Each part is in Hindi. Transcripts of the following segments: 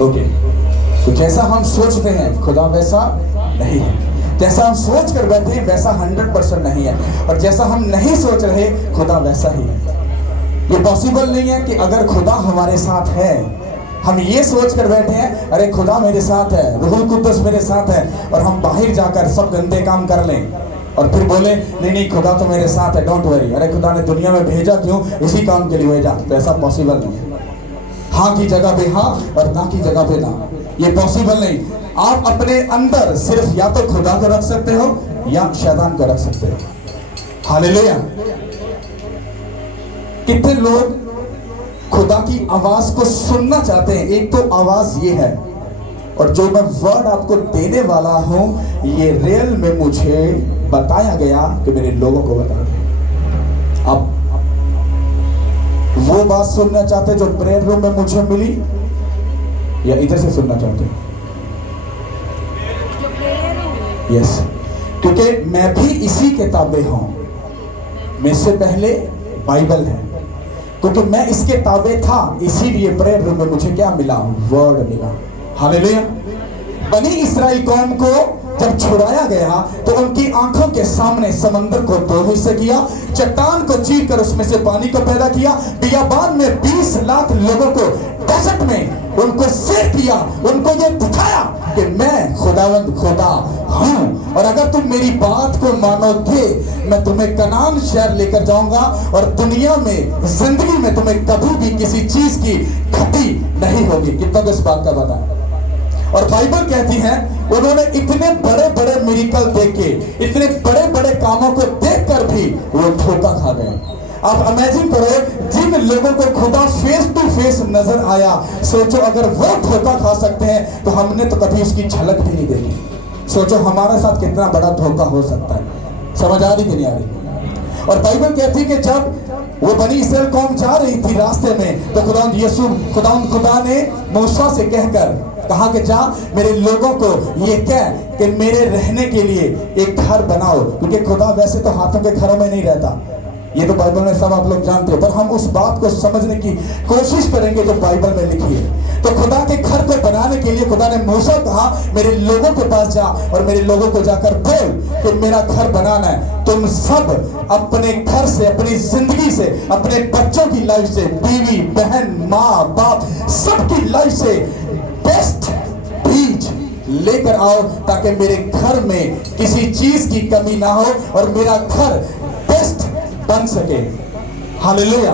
ओके, तो जैसा हम सोचते हैं खुदा वैसा नहीं है। जैसा हम सोच कर बैठे हैं वैसा 100% नहीं है, और जैसा हम नहीं सोच रहे खुदा वैसा ही है। ये पॉसिबल नहीं है कि अगर खुदा हमारे साथ है, हम ये सोच कर बैठे हैं अरे खुदा मेरे साथ है, रूहुल कुद्दुस मेरे साथ है, और हम बाहर जाकर सब गंदे काम कर लें और फिर बोले नहीं नहीं खुदा तो मेरे साथ है, डोंट वरी, अरे खुदा ने दुनिया में भेजा क्यों, इसी काम के लिए भेजा। तो ऐसा पॉसिबल नहीं है। हाँ की जगह पे हाँ और ना की जगह पे ना, ये पॉसिबल नहीं। आप अपने अंदर सिर्फ या तो खुदा को रख सकते हो या शैतान को रख सकते हो। हालेलुया। कितने लोग खुदा की आवाज को सुनना चाहते हैं। एक तो आवाज ये है, और जो मैं वर्ड आपको देने वाला हूं ये रियल में मुझे बताया गया कि मेरे लोगों को बता दें। अब वो बात सुनना चाहते जो प्रेयर रूम में मुझे मिली, या इधर से सुनना चाहते? यस, क्योंकि मैं भी इसी किताबें हूं। मेरे से पहले बाइबल है, क्योंकि मैं इसके ताबे था, इसीलिए प्रेयर रूम में मुझे क्या मिला, वर्ड मिला। हालेलुया। बनी इस्राएल कौम को जब छुड़ाया गया तो उनकी आंखों के सामने समंदर को दो हिस्से किया, चट्टान को चीर कर उसमें से पानी को पैदा किया, बियाबान में 20 लाख लोगों को डेजर्ट में उनको सेव किया, उनको ये दिखाया कि मैं खुदावंद खुदा हूं, और अगर तुम मेरी बात को मानोगे मैं तुम्हें कनान शहर लेकर जाऊंगा, और दुनिया में जिंदगी में तुम्हें कभी भी किसी चीज की घटी नहीं होगी। कितना इस बात का पता है? और बाइबल कहती है उन्होंने इतने बड़े बड़े मिरेकल देखे, इतने बड़े बड़े कामों को देखकर भी वो धोखा खा गए। आप इमेजिन करो, जिन लोगों को खुदा फेस टू फेस नजर आया, सोचो अगर वो धोखा खा सकते हैं तो हमने तो कभी उसकी झलक भी नहीं देखी। सोचो हमारे साथ कितना बड़ा धोखा हो सकता है। समझ आ रही कि नहीं आ रही? और बाइबल कहती है कि जब वो बनी इस्राएल कौम जा रही थी रास्ते में, तो खुदा ने मूसा से कहकर कहा कि जा मेरे लोगों को ये कह कि मेरे रहने के लिए एक घर बनाओ, क्योंकि खुदा वैसे तो हाथों के घरों में नहीं रहता। ये तो बाइबल में सब आप लोग जानते हो, पर हम उस बात को समझने की कोशिश करेंगे जो बाइबल में लिखी है। तो खुदा के घर को बनाने के लिए खुदा ने मूसा कहा मेरे लोगों के पास जा और मेरे लोगों को जाकर बोल कि मेरा घर बनाना है। तुम सब अपने घर से, अपनी जिंदगी से, अपने बच्चों की लाइफ से, बीवी बहन माँ बाप सबकी लाइफ से बेस्ट बीज लेकर आओ, ताकि मेरे घर में किसी चीज की कमी ना हो और मेरा घर बेस्ट बन सके। हालेलुया।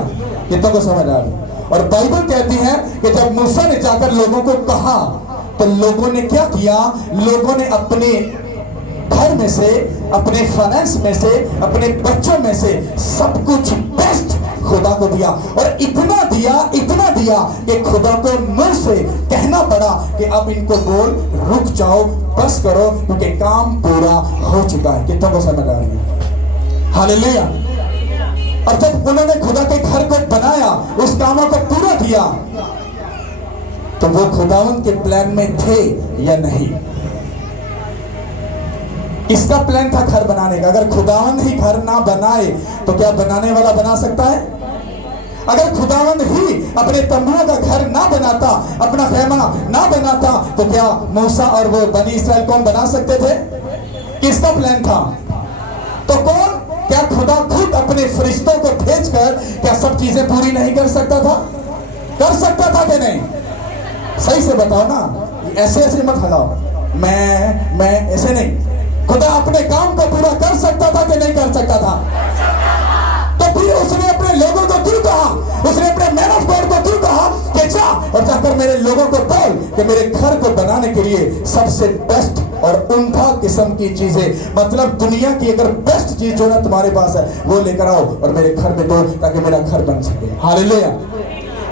कितना को समझ आ रहा? और बाइबल कहती है कि जब मूसा ने जाकर लोगों को कहा तो लोगों ने क्या किया, लोगों ने अपने घर में से, अपने फाइनेंस में से, अपने बच्चों में से सब कुछ बेस्ट खुदा को दिया, और इतना दिया कि खुदा को मुंह से कहना पड़ा कि अब इनको बोल रुक जाओ, बस करो, क्योंकि काम पूरा हो चुका है। कितना को समझ आ रही है? हालेलुया। और जब उन्होंने खुदा के घर को बनाया, उस कामों को पूरा किया, तो वो खुदावंद के प्लान में थे या नहीं? किसका प्लान था घर बनाने का? अगर खुदावंद ही घर ना बनाए तो क्या बनाने वाला बना सकता है? अगर खुदावंद ही अपने तंबुओं का घर ना बनाता, अपना खेमा ना बनाता, तो क्या मूसा और वो बनी इस्राएल कौन बना सकते थे? किसका प्लान था? तो कौन? क्या खुदा खुद अपने फरिश्तों को भेजकर क्या सब चीजें पूरी नहीं कर सकता था? कर सकता था कि नहीं? सही से बताओ ना, ऐसे ऐसे मत हलाओ। मैं ऐसे नहीं। खुदा अपने काम को पूरा कर सकता था कि नहीं कर सकता था? तो फिर उसने अपने लोगों को क्यों कहा, उसने अपने मैन ऑफ गॉड को क्यों कहा कि जा और जाकर मेरे लोगों को बोल कि मेरे घर को बनाने के लिए सबसे बेस्ट और उम्दा किस्म की चीजें, मतलब दुनिया की अगर बेस्ट चीज जो ना तुम्हारे पास है वो लेकर आओ और मेरे घर में दो, ताकि मेरा घर बन सके। हालेलुया।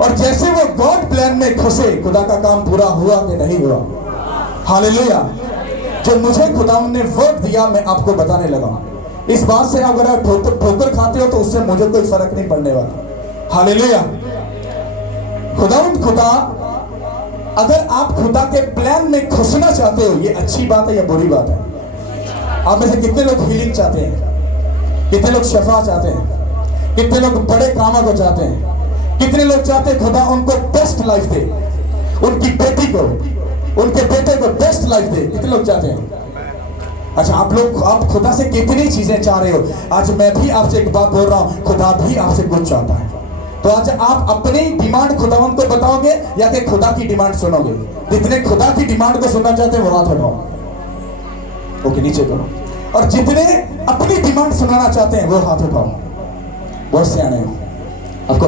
और जैसे वो गॉड प्लान में घुसे, खुदा का काम पूरा हुआ कि नहीं हुआ? हालेलुया। जो मुझे खुदा ने वर्ड दिया मैं आपको बताने लगा। इस बात से अगर आप ठोकर खाते हो तो उससे मुझे कोई फर्क नहीं पड़ने वाला। हालेलुया। खुदा अगर आप खुदा के प्लान में घुसना चाहते हो, ये अच्छी बात है या बुरी बात है? आप में से कितने लोग हीलिंग चाहते हैं? कितने लोग शफा चाहते हैं? कितने लोग बड़े कामों को चाहते हैं? कितने लोग चाहते हैं खुदा उनको बेस्ट लाइफ दे? उनकी बेटी को, उनके बेटे को बेस्ट लाइफ दे। कितने लोग चाहते हैं? अच्छा, आप खुदा से कितनी चीजें चाह रहे हो? आज मैं भी आपसे एक बात बोल रहा हूं, खुदा भी आपसे कुछ चाहता है। तो आज आप अपनी डिमांड खुदावंत को बताओगे या कि खुदा की डिमांड सुनोगे? जितने खुदा की डिमांड को सुनना चाहते हैं वो हाथ उठाओ। ओके, नीचे करो। और जितने अपनी डिमांड सुनाना चाहते हैं वो हाथ उठाओ। बहुत सियाने हो, आपको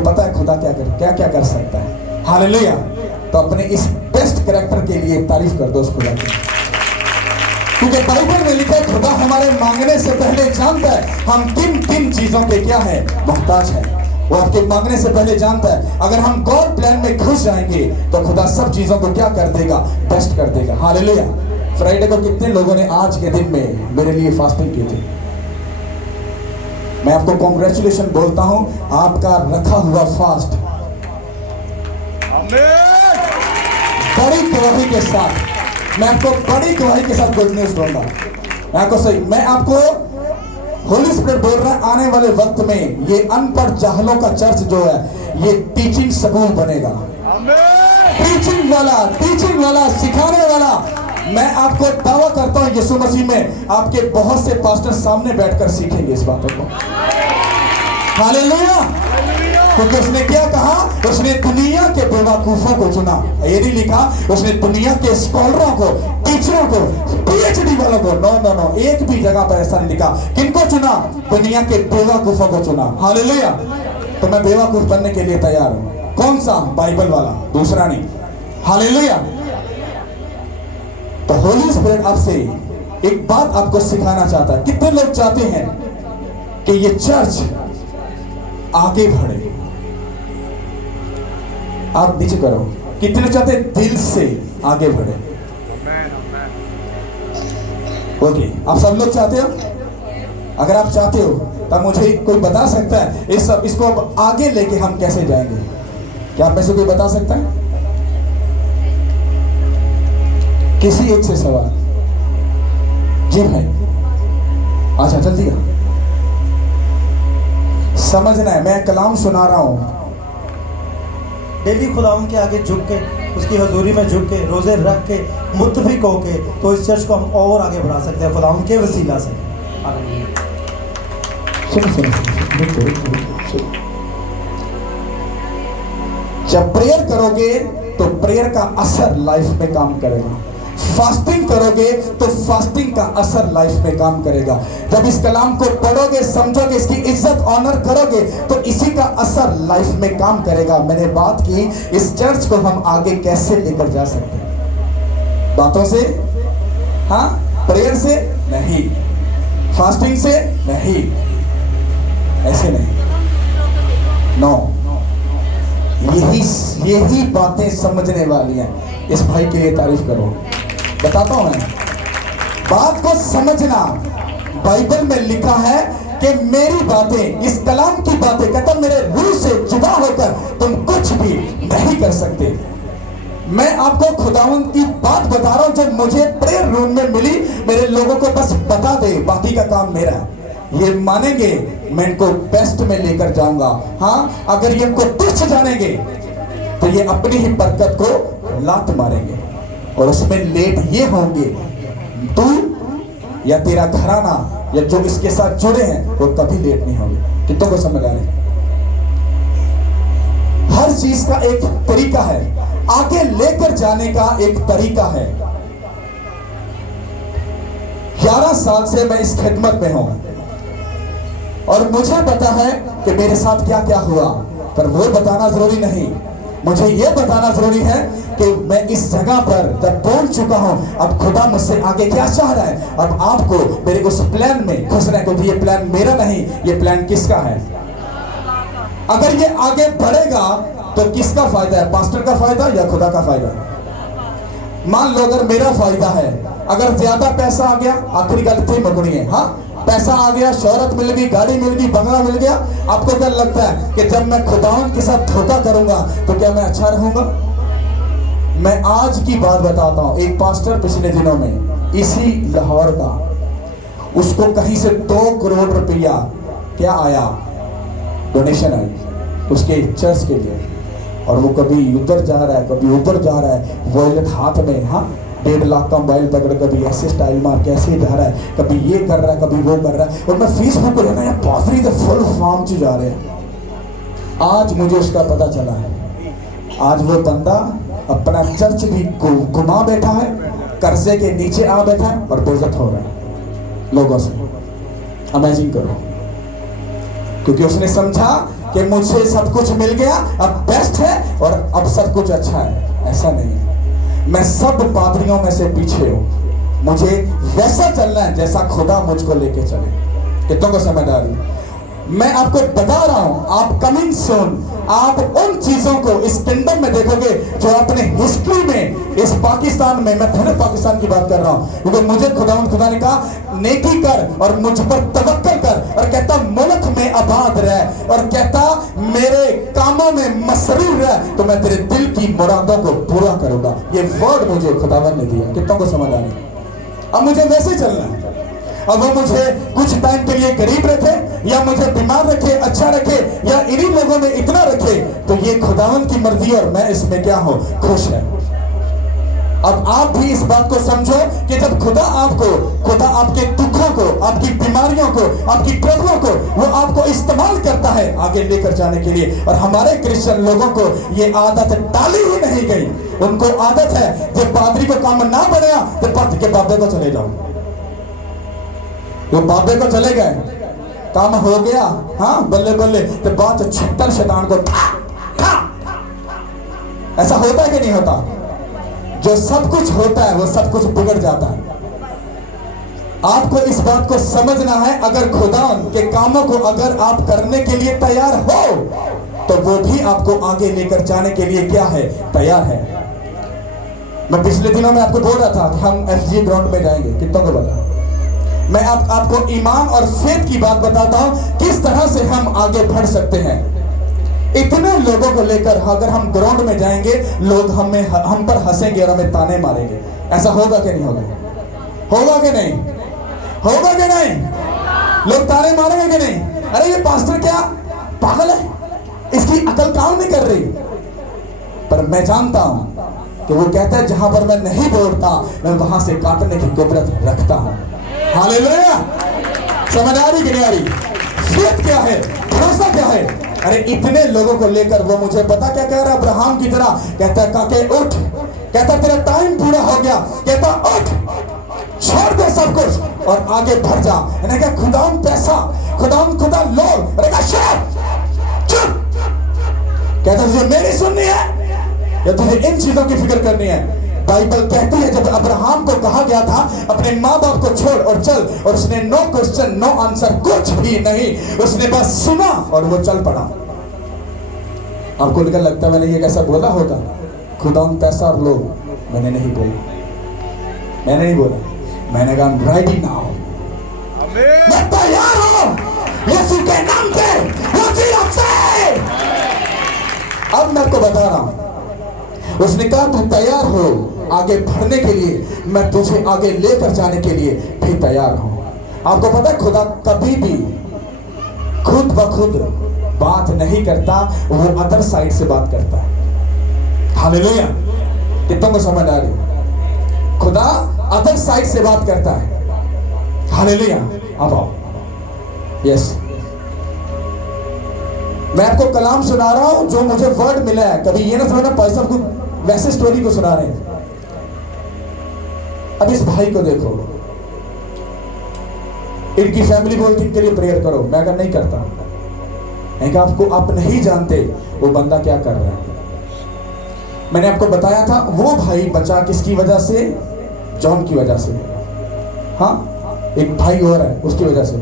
पता है खुदा क्या कर सकता है। हालेलुया। तो अपने इस बेस्ट कैरेक्टर के लिए तारीफ कर दो उस खुदा की, क्योंकि बाइबल में लिखा है खुदा हमारे मांगने से पहले जानता है हम किन किन चीजों के क्या है, मोहताज है। वो आपके मांगने से पहले जानता है। अगर हम गॉड प्लान में घुस जाएंगे तो खुदा सब चीजों को क्या कर देगा, बेस्ट कर देगा। हालेलुया। फ्राइडे को कितने लोगों ने आज के दिन में मेरे लिए फास्टिंग की थी? मैं आपको कॉन्ग्रेचुलेशन बोलता हूं, आपका रखा हुआ फास्ट बड़ी गवाही के साथ, मैं आपको बड़ी गवाही के साथ गुड न्यूज दूंगा। मैं आपको होली स्पिरिट बोल रहा है, आने वाले वक्त में ये अनपढ़ जाहलों का चर्च जो है ये टीचिंग स्कूल बनेगा। टीचिंग वाला सिखाने वाला। मैं आपको दावा करता हूं यीशु मसीह में आपके बहुत से पास्टर सामने बैठकर सीखेंगे इस बातों को। हालेलुया। क्योंकि उसने क्या कहा, उसने दुनिया के बेवकूफों को चुना। ये नहीं लिखा उसने दुनिया के स्कॉलरों को, टीचरों को, पीएचडी वालों को। नो, एक भी जगह पर ऐसा नहीं लिखा। किनको चुना? दुनिया के बेवकूफों को चुना। हालेलुया। तो मैं बेवकूफ बनने के लिए तैयार हूं। कौन सा? बाइबल वाला, दूसरा नहीं। हालेलुया। तो होली स्पिरिट आपसे एक बात आपको सिखाना चाहता है। कितने लोग चाहते हैं कि ये चर्च आगे बढ़े? आप नीचे करो। कितने चाहते हैं दिल से आगे बढ़े? ओके, आप सब लोग चाहते हो? अगर आप चाहते हो तब मुझे कोई बता सकता है इसको अब आगे लेके हम कैसे जाएंगे? क्या आप में से कोई बता सकता है? किसी एक से सवाल। जी भाई, अच्छा जल्दी का समझना है। मैं कलाम सुना रहा हूं। डेली खुदावन के आगे झुक के, उसकी हजूरी में झुक के, रोजे रख के, मुत्तफिक होके, तो इस चर्च को हम और आगे बढ़ा सकते हैं खुदावन के वसीला से। जब प्रेयर करोगे तो प्रेयर का असर लाइफ में काम करेगा। फास्टिंग करोगे तो फास्टिंग का असर लाइफ में काम करेगा। जब इस कलाम को पढ़ोगे, समझोगे, इसकी इज्जत ऑनर करोगे तो इसी का असर लाइफ में काम करेगा। मैंने बात की इस चर्च को हम आगे कैसे लेकर जा सकते हैं? बातों से? हाँ, प्रेयर से नहीं, फास्टिंग से नहीं, ऐसे नहीं। नो, यही बातें समझने वाली हैं। इस भाई के लिए तारीफ करो। बताता हूं मैं, बात को समझना। बाइबल में लिखा है कि मेरी बातें, इस कलाम की बातें, कहता मेरे रूह से जुदा होकर तुम कुछ भी नहीं कर सकते। मैं आपको खुदावंद की बात बता रहा हूं जो मुझे प्रेयर रूम में मिली। मेरे लोगों को बस बता दे, बाकी का काम मेरा है। ये मानेंगे मैं इनको बेस्ट में लेकर जाऊंगा। हाँ, अगर ये इनको तुच्छ जानेंगे तो ये अपनी ही बरकत को लात मारेंगे और उसमें लेट ये होंगे तू या तेरा घराना या जो इसके साथ जुड़े हैं वो कभी लेट नहीं होंगे। कितनों को समझ आ रही? हर चीज का एक तरीका है, आगे लेकर जाने का एक तरीका है। 11 साल से मैं इस खिदमत में हूं और मुझे पता है कि मेरे साथ क्या क्या हुआ, पर वो बताना जरूरी नहीं। मुझे ये बताना जरूरी है कि मैं इस जगह पर जब पहुंच चुका हूं, अब खुदा मुझसे आगे क्या चाह रहा है। अब आपको मेरे उस प्लान में घुसना है, क्योंकि ये प्लान मेरा नहीं, ये प्लान किसका है? अगर ये आगे बढ़ेगा तो किसका फायदा है? पास्टर का फायदा या खुदा का फायदा? मान लो अगर मेरा फायदा है, अगर ज्यादा पैसा आ गया, आखिरी गल थी मगनी है। हाँ, पैसा आ गया, शोहरत मिल गई, गाड़ी मिल गई, बंगला मिल गया, आपको क्या लगता है कि जब मैं खुदावन के साथ धोखा करूंगा तो क्या मैं अच्छा रहूंगा? मैं आज की बात बताता हूं। एक पास्टर पिछले दिनों में इसी लाहौर का, उसको कहीं से 2 करोड़ रुपया क्या आया, डोनेशन आई उसके चर्च के लिए, और वो कभी उधर जा रहा है, कभी उधर जा रहा है, वॉलेट हाथ में, हाँ 1.5 लाख का मोबाइल पकड़, कभी ऐसे स्टाइल मार के ऐसे जा रहा है, कभी ये कर रहा है, कभी वो कर रहा है। और मैं फेसबुक पर जाना, पादरी तो फुल फॉर्म से जा रहे हैं। आज मुझे उसका पता चला है, आज वो बंदा अपना चर्च भी घुमा बैठा है, कर्जे के नीचे आ बैठा है और बेइज्जत हो रहा है लोगों से। इमेजिन करो, क्योंकि उसने समझा कि मुझे सब कुछ मिल गया, अब बेस्ट है और अब सब कुछ अच्छा है। ऐसा नहीं है, मैं सब पादरियों में से पीछे हूं, मुझे वैसा चलना है जैसा खुदा मुझको लेके चले। कितनों को समझ आ रही है? मैं आपको बता रहा हूं, आप कमिंग सून, आप उन चीजों को इस किंगडम में देखोगे जो अपने हिस्ट्री में इस पाकिस्तान में, मैं फिर पाकिस्तान की बात कर रहा हूं, क्योंकि मुझे खुदा ने कहा नेकी कर और मुझ पर तवक्कल कर, और कहता मुल्क में आबाद रह, और कहता मेरे कामों में मसरूर रह तो मैं तेरे दिल की मुरादों को पूरा करूंगा। ये वर्ड मुझे खुदावन ने दिया। कितनों को समझ आ रही? अब मुझे वैसे चलना है। अब वो मुझे कुछ टाइम के लिए गरीब रखे या मुझे बीमार रखे, अच्छा रखे, या इन्हीं लोगों में इतना रखे, तो ये खुदावन की मर्जी और मैं इसमें क्या हूं, खुश है। अब आप भी इस बात को समझो कि जब खुदा आपके दुखों को, आपकी बीमारियों को, आपकी प्रॉब्लम को वो आपको इस्तेमाल करता है आगे लेकर जाने के लिए। और हमारे क्रिश्चियन लोगों को ये आदत डाली ही नहीं गई। उनको आदत है जब पादरी को काम ना बनाया तो पद के बाबे को चले जाओ, वो बाबे को चले गए, काम हो गया, हाँ बल्ले बल्ले, तो बात 76 शैतान को ठा। ऐसा होता है कि नहीं होता? जो सब कुछ होता है वो सब कुछ बिगड़ जाता है। आपको इस बात को समझना है, अगर खुदा के कामों को अगर आप करने के लिए तैयार हो तो वो भी आपको आगे लेकर जाने के लिए क्या है, तैयार है। मैं पिछले दिनों में आपको बोल रहा था कि हम FG ग्राउंड में जाएंगे। कितनों को पता? मैं आपको ईमान और फेथ की बात बताता हूं, किस तरह से हम आगे बढ़ सकते हैं। इतने लोगों को लेकर अगर हम ग्राउंड में जाएंगे, लोग हम पर हंसेंगे और हमें ताने मारेंगे। ऐसा होगा कि नहीं होगा? होगा कि नहीं? होगा कि नहीं? लोग ताने मारेंगे कि नहीं? अरे ये पास्टर क्या पागल है, इसकी अकल काम नहीं कर रही। पर मैं जानता हूं कि वो कहता है जहां पर मैं नहीं बोलता मैं वहां से काटने की कुदरत रखता हूं। हालेलुया! समझ आ रही कि नहीं आ रही? फेथ क्या है, भरोसा क्या है? अरे इतने लोगों को लेकर वो मुझे पता क्या कह रहा है, अब्राहम की तरह कहता है काके उठ, कहता तेरा टाइम पूरा हो गया, कहता उठ छोड़ दे सब कुछ और आगे बढ़ जा। मैंने कहा खुदाम पैसा, खुदा लोग, अरे कहा चुप। कहता तुझे मेरी सुननी है या तुझे इन चीजों की फिक्र करनी है? बाइबल कहती है जब अब्राहम को कहा गया था अपने माँ बाप को छोड़ और चल, और उसने नो क्वेश्चन नो आंसर, कुछ भी नहीं, उसने बस सुना और वो चल पड़ा। आपको क्या लगता है मैंने ये कैसा बोला होगा? खुदा पैसा और लोग, मैंने नहीं बोला, मैंने नहीं बोला, मैंने कहा रेडी नाउ, मैं तैयार हूं यीशु के नाम से, अब मैं आपको बता रहा हूं, उसने कहा तू तैयार हो आगे बढ़ने के लिए, मैं तुझे आगे लेकर जाने के लिए भी तैयार हूं। आपको पता है खुदा कभी भी खुद ब खुद बात नहीं करता, वो अदर साइड से बात करता है। हालेलुया! कितनों को समझ आ रही? खुदा अदर साइड से बात करता है। हालेलुया! अब आओ, यस, मैं आपको कलाम सुना रहा हूं जो मुझे वर्ड मिला है। कभी ये ना समझना पैसा को वैसे स्टोरी को सुना रहे हैं। अब इस भाई को देखो, इनकी फैमिली बोलती इनके लिए प्रेयर करो, मैं अगर नहीं करता, मैं कहा आपको आप नहीं जानते वो बंदा क्या कर रहा है। मैंने आपको बताया था वो भाई बचा किसकी वजह से? जॉन की वजह से। हाँ, एक भाई और है उसकी वजह से।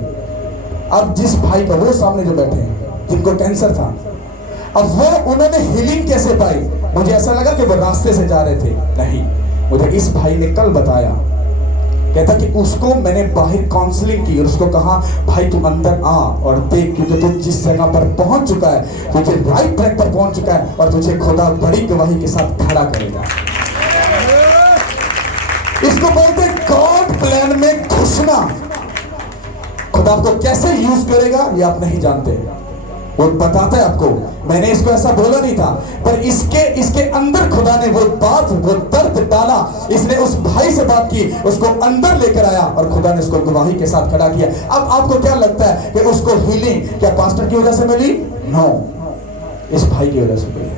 अब जिस भाई का वो सामने जो बैठे हैं जिनको कैंसर था, अब वो उन्होंने हीलिंग कैसे पाई? मुझे ऐसा लगा कि वो रास्ते से जा रहे थे, नहीं, मुझे इस भाई ने कल बताया, कहता कि उसको मैंने बाहर काउंसलिंग की और उसको कहा भाई तू अंदर आ और देख, क्योंकि तू जिस जगह पर पहुंच चुका है, तुझे राइट ट्रैक पर पहुंच चुका है और तुझे खुदा बड़ी गवाही के साथ खड़ा करेगा। इसको बोलते गॉड प्लान में घुसना। खुदा आपको कैसे यूज करेगा ये आप नहीं जानते। वो बताता है आपको, मैंने इसको ऐसा बोला नहीं था, पर इसके अंदर खुदा ने वो बात, वो दर्द डाला। इसने उस भाई से बात की, उसको अंदर लेकर आया और खुदा ने उसको गवाही के साथ खड़ा किया। अब आपको क्या लगता है कि उसको हीलिंग क्या पास्टर की वजह से मिली? नो, इस भाई की वजह से मिली।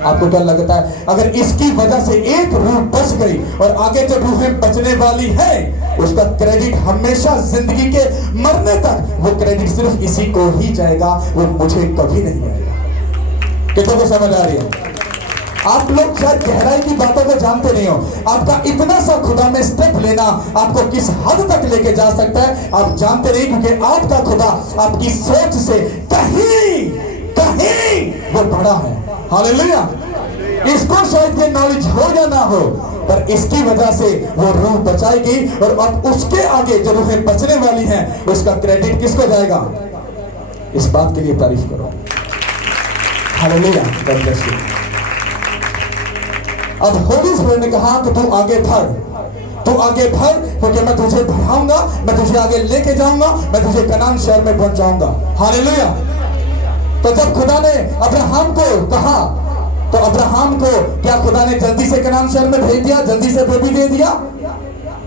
आपको क्या लगता है अगर इसकी वजह से एक रूह बच गई और आगे जो रूहें बचने वाली है, उसका क्रेडिट हमेशा जिंदगी के मरने तक वो क्रेडिट सिर्फ इसी को ही जाएगा, वो मुझे कभी नहीं आएगा। कितनों को समझ आ रही है? आप लोग शायद गहराई की बातों को जानते नहीं हो। आपका इतना सा खुदा में स्टेप लेना आपको किस हद तक लेके जा सकता है आप जानते नहीं, क्योंकि आपका खुदा आपकी सोच से कहीं वो बड़ा है। हालेलुया। इसको शायद ये नॉलेज हो या ना हो, पर इसकी वजह से वो रूह बचाएगी और अब उसके आगे जो रूहें बचने वाली हैं उसका क्रेडिट किसको जाएगा? इस बात के लिए तारीफ करो। हालेलुया। God bless you. अब होली स्पिरिट ने कहा कि तू आगे बढ़, तू आगे बढ़, क्योंकि मैं तुझे बढ़ाऊंगा, मैं तुझे आगे लेके जाऊंगा, मैं तुझे कनान शहर में पहुंच जाऊंगा। हालेलुया। तो जब खुदा ने अब्राहम को कहा तो अब्राहम को क्या खुदा ने जल्दी से कनान शहर में भेज दिया, जल्दी से बेबी दे दिया?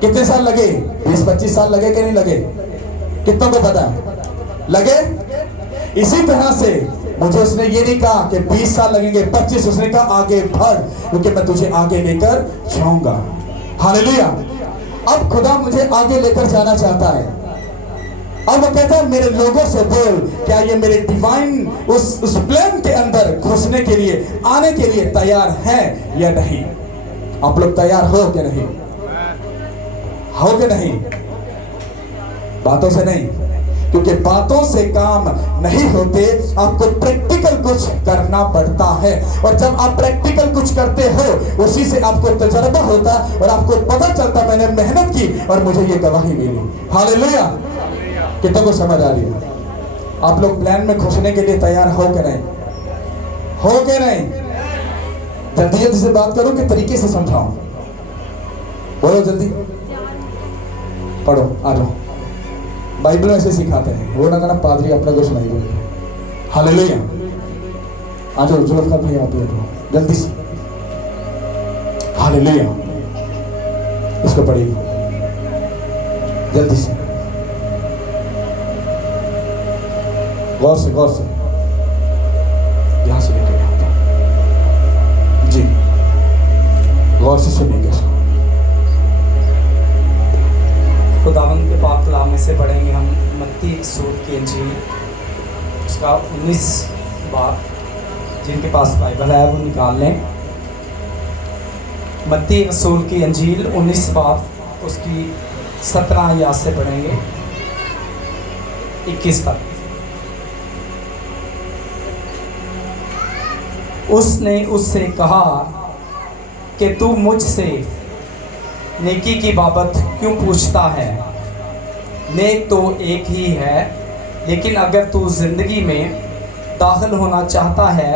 कितने साल लगे? 20-25 साल लगे कि नहीं लगे? कितनों को पता है? लगे। इसी तरह से मुझे उसने ये नहीं कहा कि 20 साल लगेंगे, 25, उसने कहा आगे बढ़, क्योंकि मैं तुझे आगे लेकर जाऊंगा। हालेलुया। अब खुदा मुझे आगे लेकर जाना चाहता है। अब वो कहता है मेरे लोगों से बोल, क्या ये मेरे डिवाइन उस प्लान के अंदर घुसने के लिए, आने के लिए तैयार है या नहीं? आप लोग तैयार हो कि नहीं? हो कि नहीं? बातों से नहीं, क्योंकि बातों से काम नहीं होते, आपको प्रैक्टिकल कुछ करना पड़ता है। और जब आप प्रैक्टिकल कुछ करते हो उसी से आपको तजर्बा होता है और आपको पता चलता मैंने मेहनत की और मुझे ये गवाही मिली। हालेलुया। कितनों को समझ आ रही है? आप लोग प्लान में घुसने के लिए तैयार हो के नहीं? हो के नहीं? जल्दी जल्दी से बात करो कि तरीके से समझाओ। बोलो जल्दी, पढ़ो, आ जाओ। बाइबल में ऐसे सिखाते हैं, वो ना कहना पादरी अपने को सुनाई दे। हालेलुया। आ जाओ जुल्फकार भाई, आप जाओ जल्दी से। हालेलुया। इसको पढ़िए जल्दी से, गौर से, गौर से, यहां से लेकर यहां तक जी, गौर से सुनिएगा इसको। खुदावंद के पाक कलाम में से पढ़ेंगे हम मत्ती रसूल की इंजील उसका 19 बाब। जिनके पास बाइबल है वो निकाल लें। मत्ती रसूल की इंजील 19 बाब उसकी 17 आयत से पढ़ेंगे 21 तक। उसने उससे कहा कि तू मुझसे नेकी की बाबत क्यों पूछता है? नेक तो एक ही है, लेकिन अगर तू ज़िंदगी में दाखिल होना चाहता है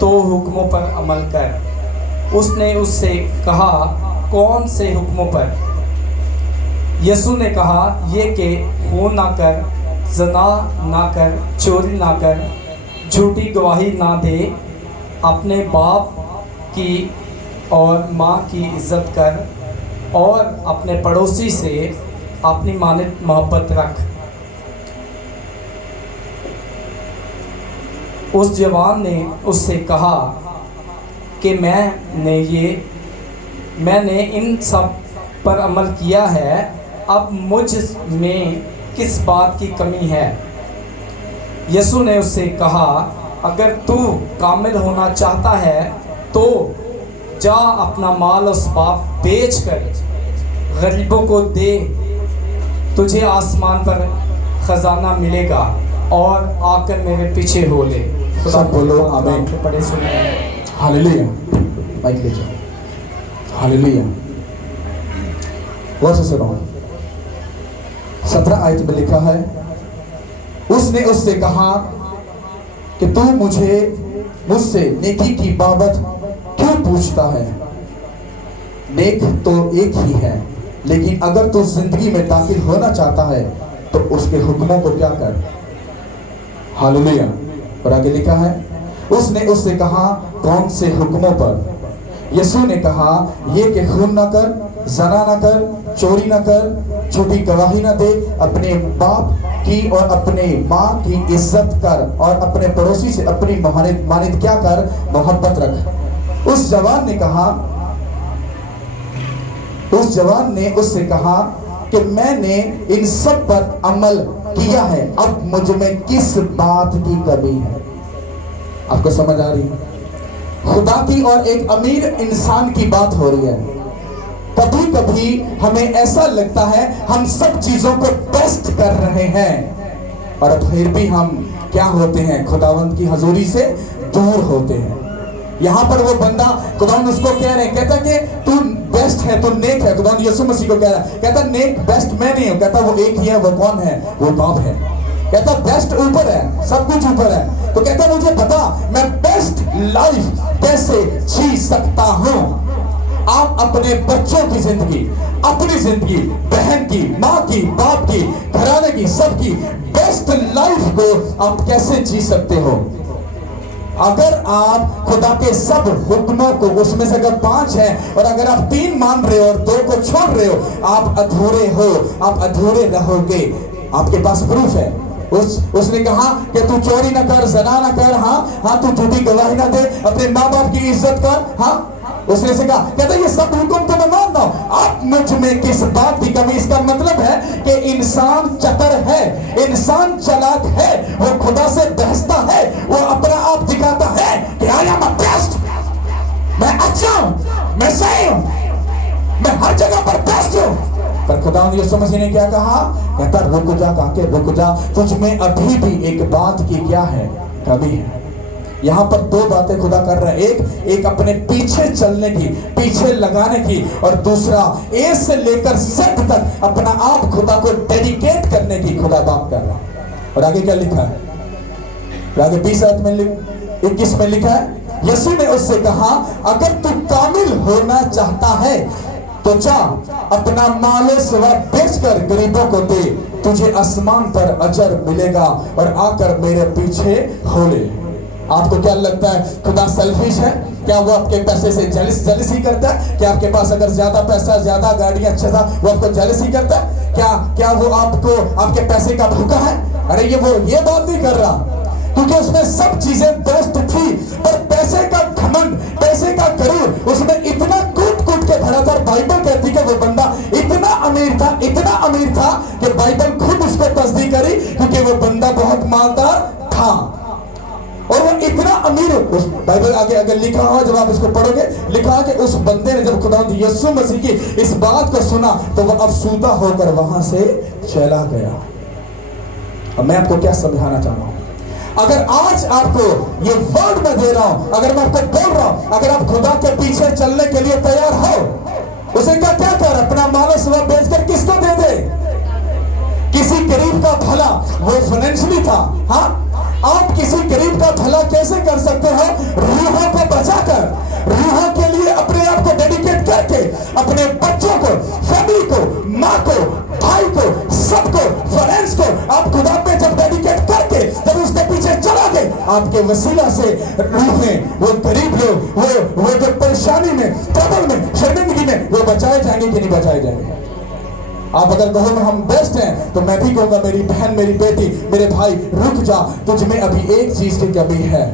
तो हुक्मों पर अमल कर। उसने उससे कहा, कौन से हुक्मों पर? यसू ने कहा, ये कि खून ना कर, ज़ना ना कर, चोरी ना कर, झूठी गवाही ना दे, अपने बाप की और माँ की इज़्ज़त कर और अपने पड़ोसी से अपनी मानित मोहब्बत रख। उस जवान ने उससे कहा कि मैंने इन सब पर अमल किया है, अब मुझ में किस बात की कमी है? यसू ने उससे कहा, अगर तू कामिल होना चाहता है तो जा अपना माल और बाप बेच कर गरीबों को दे, तुझे आसमान पर खजाना मिलेगा और आकर मेरे पीछे हो ले। सब बोलो आमीन। पढ़े सुने। हालेलुया। माइक ले जाओ। हालेलुया। गौर से सुनो। 17 आयत में लिखा है, उसने उससे कहा कि तू मुझसे नेकी की बाबत क्यों पूछता है? नेक तो एक ही है, लेकिन अगर तू जिंदगी में दाखिल होना चाहता है तो उसके हुक्मों को क्या कर? हालेलुया। और आगे लिखा है, उसने उससे कहा, कौन से हुक्मों पर? यीशु ने कहा, ये कि खून न कर, जना न कर, चोरी न कर, झूठी गवाही न दे, अपने बाप की और अपने माँ की इज्जत कर, और अपने पड़ोसी से अपनी मानित क्या कर, मोहब्बत रख। उस जवान ने उससे कहा कि मैंने इन सब पर अमल किया है, अब मुझ में किस बात की कमी है? आपको समझ आ रही है? खुदा की और एक अमीर इंसान की बात हो रही है। कभी कभी हमें ऐसा लगता है हम सब चीजों को बेस्ट कर रहे हैं, और फिर भी हम क्या होते हैं, खुदावंत की हजूरी से दूर होते हैं। यहाँ पर वो बंदा, खुदावंत उसको कह रहे हैं, कहता कि तू बेस्ट है, तू नेक है। खुदावंत यीशु मसीह को कह रहा है, कहता नेक बेस्ट मैं नहीं हूं, कहता वो एक ही है। वो कौन है? वो बाप है। कहता बेस्ट ऊपर है, सब कुछ ऊपर है। तो कहता मुझे बता मैं बेस्ट लाइफ कैसे जी सकता हूं। आप अपने बच्चों की जिंदगी, अपनी जिंदगी, बहन की, माँ की, बाप की, घराने की, सबकी बेस्ट लाइफ को आप कैसे जी सकते हो? अगर आप खुदा के सब हुक्मों को, उसमें से अगर 5 है और अगर आप 3 मान रहे हो और 2 को छोड़ रहे हो, आप अधूरे हो, आप अधूरे रहोगे। आपके पास प्रूफ है। उसने कहा कि तू चोरी ना कर, जना ना कर, हाँ तू झूठी गवाही ना दे, अपने माँ बाप की इज्जत कर, हाँ। उसने से कहा, कहता ये सब हुक्म तो मैं मानता हूं, आप मुझ में किस बात की कमी? इसका मतलब है कि इंसान चतर है, इंसान चालाक है, वो खुदा से बहसता है, वो अपना आप दिखाता है कि आई एम बेस्ट, मैं अच्छा हूं, मैं सही हूं, मैं हर जगह पर बेस्ट हूं। पर खुदावंद यीशु मसीह ने क्या कहा? कहता रुक जा काके, रुक जा, तुझ में अभी भी एक बात की क्या है? कमी है। यहाँ पर 2 बातें खुदा कर रहा है। एक अपने पीछे चलने की, पीछे लगाने की, और दूसरा ए से लेकर Z तक अपना आप खुदा को डेडिकेट करने की खुदा बात कर रहा है। और आगे क्या लिखा है? आगे 20 आयत में 21 में लिखा है, यीशु ने उससे कहा, अगर तू कामिल होना चाहता है तो जा, अपना माल स्वर्ण बेचकर गरीबों को दे, तुझे आसमान पर अजर मिलेगा, और आकर मेरे पीछे हो ले। आपको क्या लगता है खुदा सेल्फिश है? क्या वो आपके पैसे से जेलस ही करता है? क्या आपके पास अगर ज्यादा पैसा, ज्यादा गाड़ियां, अच्छा था, वो आपको जेलस ही करता है? क्या वो आपको आपके पैसे का भूखा है? अरे ये बात नहीं कर रहा, क्योंकि उसमें सब चीजें बेस्ट थी, पर पैसे का घमंड, पैसे का गरूर उसमें इतना कूट के भरा था। बाइबल कहती है कि वो बंदा इतना अमीर था कि बाइबल खुद उसको तस्दीक करी, क्योंकि वो बंदा बहुत मालदार था। और वो इतना अमीर, उस बाइबल आगे लिखा हुआ, जब आप इसको पढ़ोगे, लिखा कि उस बंदे ने जब खुदावंद यीशु मसीह की इस बात को सुना तो वह अफसुदा होकर वहां से चला गया। अब मैं आपको क्या समझाना चाह रहा हूं? अगर आज आपको ये वर्ड में दे रहा हूं, अगर मैं आपको बोल रहा हूं, अगर आप खुदा के पीछे चलने के लिए तैयार हो, उसे क्या कर, अपना माल स्वर्ण बेचकर किसको दे दे? किसी गरीब का भला, वो फाइनेंशियली था, हाँ। आप किसी गरीब का भला कैसे कर सकते हो? रूहों को बचाकर, रूहों के लिए अपने आप को डेडिकेट करके, अपने बच्चों को, फैमिली को, माँ को, भाई को, सबको, फ्रेंड्स को आप खुदा पे जब डेडिकेट करके जब उसके पीछे चलोगे, आपके वसीला से रूहें, वो गरीब लोग, वो जो परेशानी में, ट्रबल में, शर्मिंदगी में, वो बचाए जाएंगे कि नहीं बचाए जाएंगे? आप अगर कहो हम बेस्ट हैं, तो मैं भी कहूंगा मेरी बहन, मेरी बेटी, मेरे भाई, रुक जा, तुझ में अभी एक चीज की कमी है,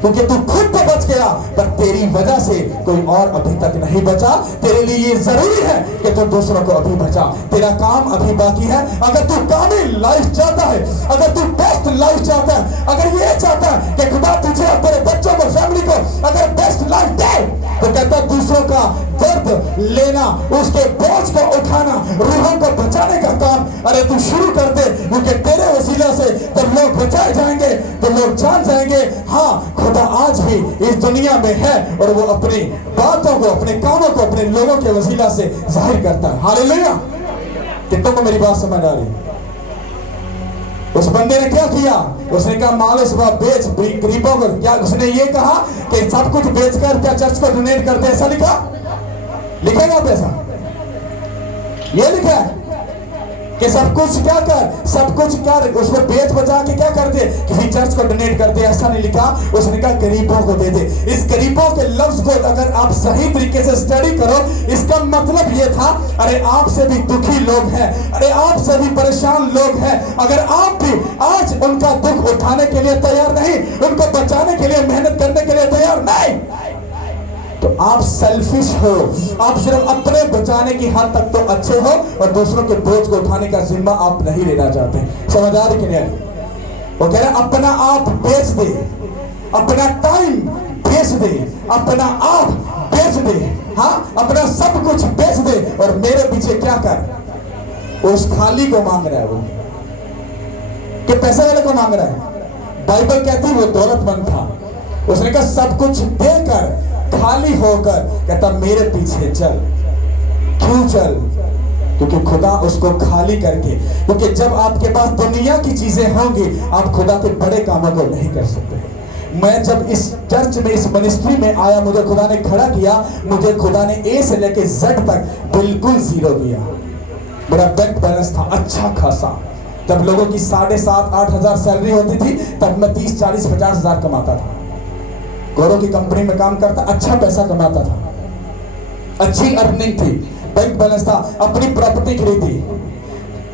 क्योंकि तू खुद तो बच गया, पर तेरी वजह से कोई और अभी तक नहीं बचा। तेरे लिए ये जरूरी है कि तू दूसरों को अभी बचा। तेरा काम अभी बाकी है। अगर तू कामिल लाइफ चाहता है, अगर तू बेस्ट लाइफ चाहता है, अगर ये चाहता है कि खुदा तुझे और तेरे बच्चों को, फैमिली को अगर बेस्ट लाइफ दे, तो कहता दूसरों का दर्द लेना, उसके बोझ को उठाना, रूहों को बचाने का काम अरे तू शुरू कर दे, क्योंकि तेरे वसीला से जब लोग बचाए जाएंगे तो लोग जान जाएंगे, हाँ खुदा आज भी इस दुनिया में है, और वो अपनी बातों को, अपने कामों को, अपने लोगों के वसीला से जाहिर करता है। हालेलुया! कितनों को मेरी बात समझ आ रही? उस बंदे ने क्या किया? उसने कहा माल स्वर्ण बेच, गरीबों को। क्या उसने ये कहा कि सब कुछ बेचकर क्या चर्च को डोनेट करते? ऐसा लिखा है यहाँ पे? ऐसा ये लिखा है? कि सब कुछ क्या कर, सब कुछ कर, उसको बेच बचा के क्या कर दे, किसी चर्च को डोनेट कर दे। ऐसा नहीं लिखा, उसने कहा गरीबों को दे दे। इस गरीबों के लफ्ज को अगर आप सही तरीके से स्टडी करो, इसका मतलब ये था, अरे आपसे भी दुखी लोग हैं, अरे आपसे भी परेशान लोग हैं, अगर आप भी आज उनका दुख उठाने के लिए तैयार नहीं, उनको बचाने के लिए मेहनत करने के लिए तैयार नहीं, तो आप सेल्फिश हो। आप सिर्फ अपने बचाने की हद तक तो अच्छे हो और दूसरों के बोझ को उठाने का जिम्मा आप नहीं लेना चाहते। समझदारी के लिए वो कह रहे अपना आप बेच दे, अपना टाइम बेच दे, अपना आप बेच दे, हाँ अपना सब कुछ बेच दे और मेरे पीछे क्या कर। उस खाली को मांग रहा है वो, कि पैसे वाले को मांग रहा है। बाइबल कहती है वो दौलतमंद था, उसने कहा सब कुछ देकर खाली होकर कहता मेरे पीछे चल। क्यों चल? क्योंकि खुदा उसको खाली करके, क्योंकि जब आपके पास दुनिया की चीजें होंगी आप खुदा के बड़े कामों को नहीं कर सकते। मैं जब इस चर्च में, इस मिनिस्ट्री में आया, मुझे खुदा ने खड़ा किया, मुझे खुदा ने ए से लेके जेड तक बिल्कुल जीरो किया। मेरा बैंक बैलेंस था अच्छा खासा। जब लोगों की 7,500-8 हजार सैलरी होती थी तब मैं 30, 40, 50 हजार कमाता था। गौरव की कंपनी में काम करता, अच्छा पैसा कमाता था, अच्छी अर्निंग थी, बैंक बैलेंस था, अपनी प्रॉपर्टी खरीदी,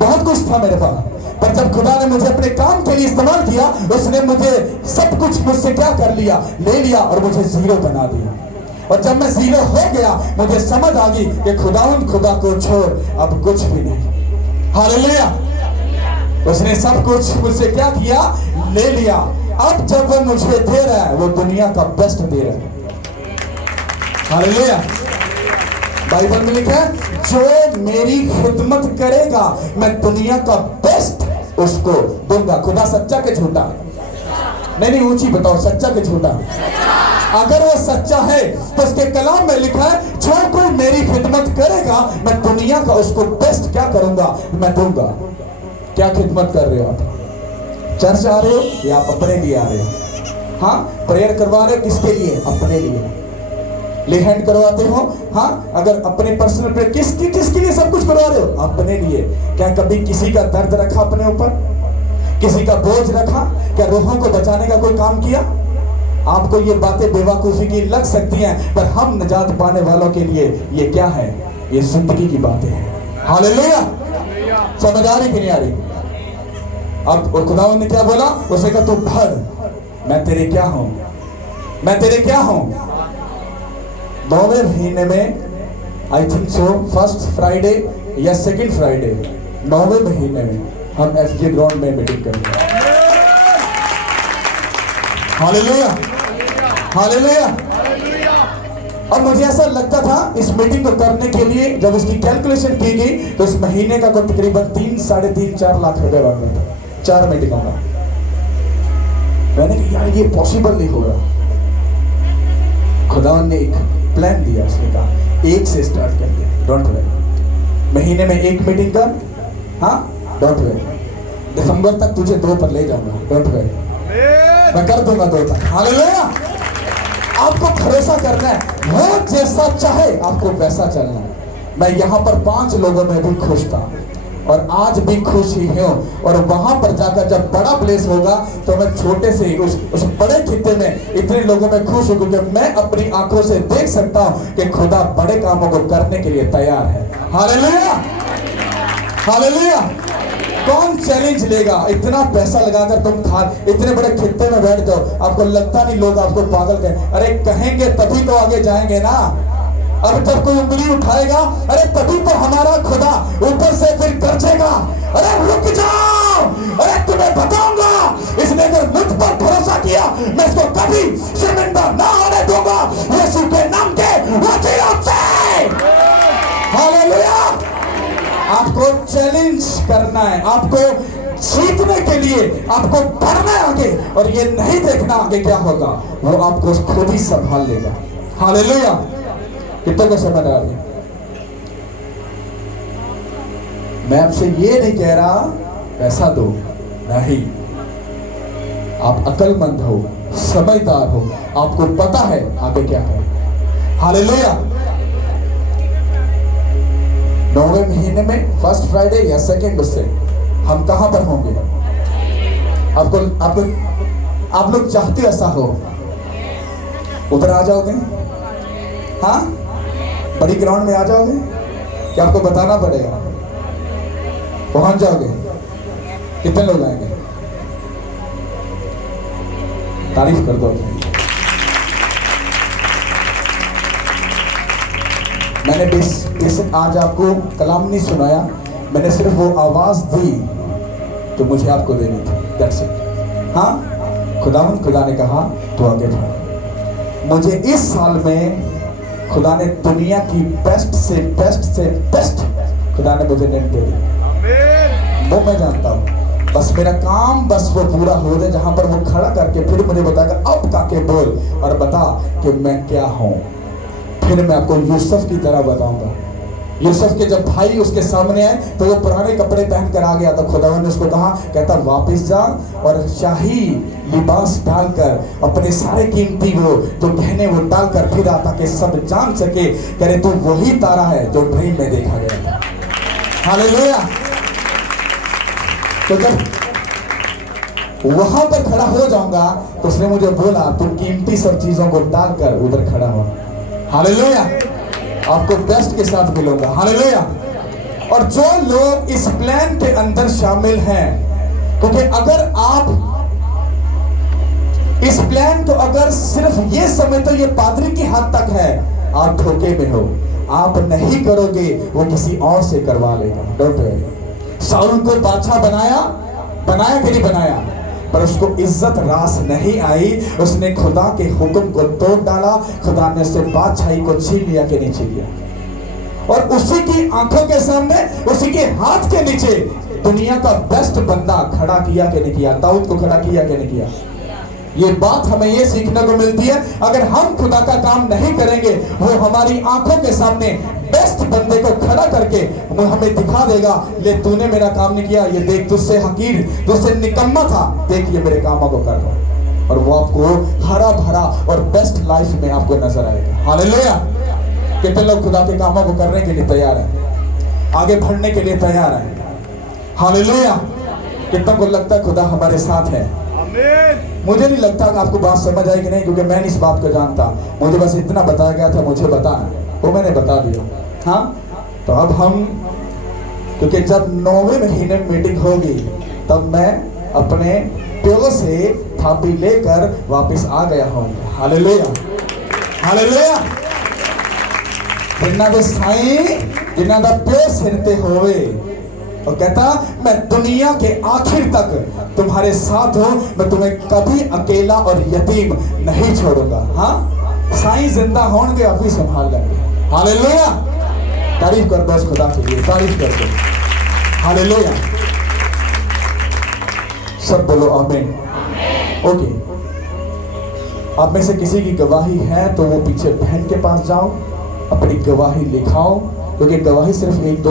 बहुत कुछ था मेरे पास। पर जब खुदा ने मुझे अपने काम के लिए इस्तेमाल किया, उसने मुझे सब कुछ मुझसे क्या कर लिया, ले लिया और मुझे जीरो बना दिया। और जब मैं जीरो हो गया मुझे समझ आ गई कि खुदा को छोड़ अब कुछ भी नहीं। हालेलुया। उसने सब कुछ मुझसे क्या किया, ले लिया। अब जब वो मुझे दे रहा है वो दुनिया का बेस्ट दे रहा है। हालेलुया। बाइबल में लिखा है जो मेरी खिदमत करेगा मैं दुनिया का बेस्ट उसको दूंगा। खुदा सच्चा के झूठा? नहीं, ऊंची बताओ, सच्चा के झूठा? अगर वो सच्चा है तो उसके कलाम में लिखा है जो कोई मेरी खिदमत करेगा मैं दुनिया का उसको बेस्ट क्या करूंगा, मैं दूंगा। क्या खिदमत कर रहे हो आप? चर्च आ रहे हो या आप अपने लिए आ रहे हो? हाँ, प्रेयर करवा रहे हो किसके लिए? अपने लिए। ले हैंड करवाते हो, हाँ, अगर अपने पर्सनल प्रेयर किसके लिए सब कुछ करवा रहे हो? अपने लिए। क्या कभी किसी का दर्द रखा अपने ऊपर, किसी का बोझ रखा? क्या रूहों को बचाने का कोई काम किया? आपको ये बातें बेवकूफी की लग सकती हैं, पर हम निजात पाने वालों के लिए ये क्या है? ये जिंदगी की बातें हैं। हालेलुया। समझ आ रही कि नहीं आ रही? अब और खुदावंद ने क्या बोला? उसने कहा तू भर, मैं तेरे क्या हूं, मैं तेरे क्या हूं। 9वें महीने में I think so first Friday या सेकंड फ्राइडे 9वें महीने में हम एफजे ग्राउंड में मीटिंग करेंगे। Hallelujah, hallelujah. अब मुझे ऐसा लगता था इस मीटिंग को करने के लिए जब इसकी कैलकुलेशन की गई तो इस महीने का कोई तकरीबन 3, 3.5, 4 लाख रुपए बन रहा था 4 मीटिंगों का। मैंने कहा यार ये पॉसिबल नहीं हो रहा। खुदा ने एक प्लान दिया, उसने कहा 1 से स्टार्ट कर दे, डोंट वरी। महीने में 1 मीटिंग कर, हाँ, डोंट वरी। दिसंबर तक तुझे 2 पर ले जाऊंगा, डोंट वरी, मैं कर दूंगा 2 तक। हालेलुया। आपको भरोसा करना है, वो जैसा चाहे आपको वैसा चलना है। मैं यहाँ पर 5 लोगों में भी खुश था और आज भी खुश ही हूँ। और वहां पर जाकर जब बड़ा प्लेस होगा तो मैं छोटे से उस बड़े खित्ते में इतने लोगों में खुश हूँ क्योंकि मैं अपनी आंखों से देख सकता हूँ कि खुदा बड़े कामों को करने के लिए तैयार है। Hallelujah, hallelujah. कौन चैलेंज लेगा? इतना पैसा लगाकर तुम इतने बड़े खित्ते में बैठ जाओ, आपको लगता नहीं लोग आपको पागल कहें? अरे कहेंगे तभी तो आगे जाएंगे ना। अब जब कोई उंगली उठाएगा, अरे तभी तो हमारा खुदा ऊपर से फिर गरजेगा, अरे रुक जाओ, अरे तुम्हें बताऊंगा, इसने अगर मुझ पर भरोसा किया मैं इसको कभी शर्मिंदा ना होने दूंगा, यीशु के नाम के वसीले से। हालेलुया। आपको चैलेंज करना है, आपको जीतने के लिए आपको बढ़ना है आगे, और ये नहीं देखना आगे क्या होगा, वो आपको खुद ही संभाल लेगा। हालेलुया। कितने को समझ आ रही? मैं आपसे ये नहीं कह रहा पैसा दो, नहीं। आप अक्लमंद हो, समझदार हो, आपको पता है आगे क्या करें। हालेलुया। 9वें महीने में फर्स्ट फ्राइडे या सेकेंड उससे हम कहां पर होंगे? आप लोग चाहते ऐसा हो? उधर आ जाओगे? हाँ, बड़ी ग्राउंड में आ जाओगे कि आपको बताना पड़ेगा? पहुंच जाओगे? कितने लोग आएंगे? तारीफ कर दो। मैंने बेसिक आज आपको कलाम नहीं सुनाया, मैंने सिर्फ वो आवाज दी जो मुझे आपको देनी थी। That's it. हाँ, खुदा ने कहा तो आगे बढ़ो। मुझे इस साल में खुदा ने दुनिया की बेस्ट से बेस्ट खुदा ने मुझे नेट दे दी। वो मैं जानता हूँ, बस मेरा काम बस वो पूरा हो जाए, जहां पर वो खड़ा करके फिर मुझे बताएगा अब काके बोल और बता कि मैं क्या हूं। फिर मैं आपको यूसुफ की तरह बताऊंगा। यूसुफ के जब भाई उसके सामने आए तो वो पुराने कपड़े पहनकर आ गया था। खुदावन ने उसको कहा, कहता वापस जा और शाही लिबास डालकर अपने सारे कीमती वो जो गहने वो डालकर फिर आ, ताकि सब जान सके करे तू वही तारा है जो ड्रीम में देखा गया था। हालेलुया। तो जब वहां पर खड़ा हो जाऊंगा तो उसने मुझे बोला तू कीमती सब चीजों को डालकर उधर खड़ा हो। हालेलुया। आपको बेस्ट के साथ मिलूंगा। हालेलुया। और जो लोग इस प्लान के अंदर शामिल हैं, क्योंकि अगर आप इस प्लान को अगर सिर्फ ये समझते हो ये पादरी की हद तक है, आप धोखे में हो। आप नहीं करोगे, वो किसी और से करवा लेगा। Don't worry. शाऊल को बादशाह बनाया कि नहीं बनाया, पर उसको इज्जत रास नहीं आई। उसने खुदा के हुक्म को तोड़ डाला। खुदा ने उससे बादशाही को छीन लिया कि नहीं छीन लिया? और उसी की आंखों के सामने, उसी के हाथ के नीचे दुनिया का बेस्ट बंदा खड़ा किया कि नहीं किया? दाऊद को खड़ा किया कि नहीं किया? ये बात हमें ये सीखने को मिलती है, अगर हम खुदा का काम नहीं करेंगे, वो हमारी आंखों के सामने बेस्ट बंदे को खड़ा करके वो हमें दिखा देगा, ले तूने मेरा काम नहीं किया, ये देख तुझसे हकीर, तुझसे निकम्मा था, देख ये मेरे कामों को कर रहा। और वो आपको हरा भरा और बेस्ट लाइफ में आपको नजर आएगा। हालेलुया। कितने लोग खुदा के कामों को करने के लिए तैयार है, आगे बढ़ने के लिए तैयार है? हालेलुया। कितना को लगता है खुदा हमारे साथ है? मुझे नहीं लगता कि आपको बात समझ आई कि नहीं, क्योंकि मैं इस बात को जानता। मुझे बस इतना बताया गया था मुझे बताना, वो मैंने बता दिया। हाँ, तो अब हम, क्योंकि जब 9वें महीने में मीटिंग होगी तब मैं अपने प्यो से थापी लेकर वापस आ गया हूँ। हालेलुया। हालेलुया। जिन्ना दे साई जिन्ना दा प्यो सिरते होवे, और कहता मैं दुनिया के आखिर तक तुम्हारे साथ हूं, मैं तुम्हें कभी अकेला और यतीम नहीं छोड़ूंगा। हाँ, साईं जिंदा होंगे आप ही संभाल लेंगे। हालेलुया। तारीफ कर दो खुदा के लिए, तारीफ कर दो। हालेलुया। सब बोलो आमीन। ओके, आप में से किसी की गवाही है तो वो पीछे बहन के पास जाओ, अपनी गवाही लिखाओ, क्योंकि गवाही सिर्फ एक